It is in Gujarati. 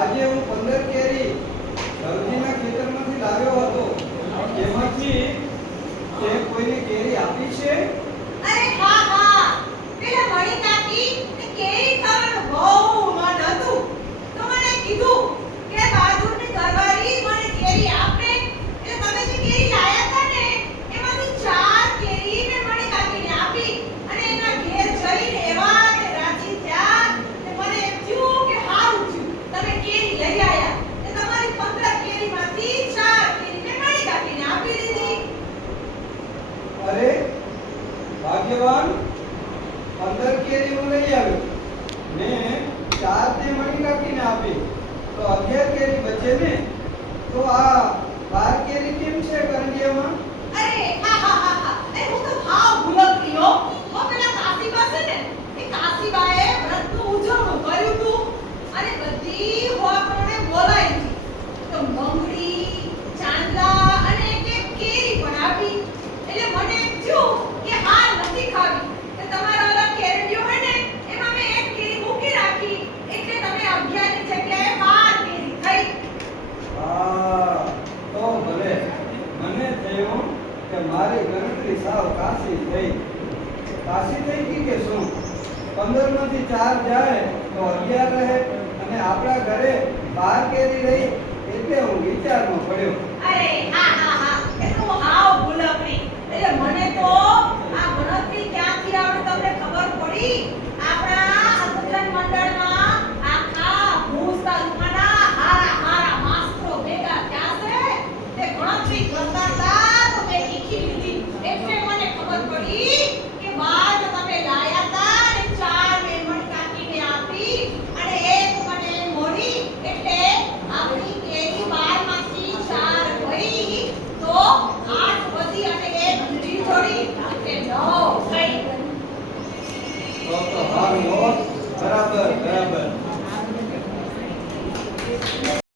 આજે હું 15 કેરી દરજીના ખેતરમાંથી લાવ્યો હતો. એમાંથી તે કોઈને કેરી આપી છે? અરે હા હા, પેલા મણી કાકી ને કેરી ખાવાનું બહુ મન હતું, તો મને કીધું કે બહાદુરની ઘરવાળી મને કેરી આપે. એટલે તમે જે કેરી લાયા હતા ને એમાંથી 4 કેરી મેં મણી કાકીને આપી અને એના ઘેર જઈને એવા કે રાજી થયા કે મને એમ થયું કે હારું થયું તમે કેરી લઈ આયા. એ તમારી 15 કેરીમાંથી 4 કેરી મેં મણી કાકીને આપી દીધી. અરે ભાગ્યવાન, 15 કેરી હું લઈ આવ્યો ને 4 ને મણી કાકીને આપી તો 11 કેરી બચે ને. તો આ 12 કેરી કેમ છે કરંડિયામાં? અરે હા હા હા હા, એ હું તો ભાવ ભૂલતી હો. ઓ પેલા કાશીબા છે ને, એ કાશીબાએ વ્રતનું ઉજવણું કર્યું તું અને બધી હોપરોને બોલાવી હતી. તો મંગળી, ચાંદલા અને એક કેરી પણ આપી. એટલે મને એમ થયું કે હાર નથી ખાવી, કે તમારા ઓલા કેરડીઓ હોય ને એમાં મેં એક કેરી મૂકી રાખી, એટલે તમે 11 ની જગ્યાએ 12 કેરી થઈ. હા, તો ભલે. મને થયું કે મારી ગણતરી સાવ કાશી થઈ. કાશી થઈ ગઈ કે શું? 15 માંથી 4 જાય તો 11 રહે અને આપણા ઘરે 12 કેરી રહી. એટલે હું વિચારમાં પડ્યો. અરે હા હા હા, એ તો હાવ ભૂલકડી. એટલે મને તો આ ગણતરી ક્યાંથી આવડે તમને ખબર પડી? આપણા આ સત્સંગ મંડળમાં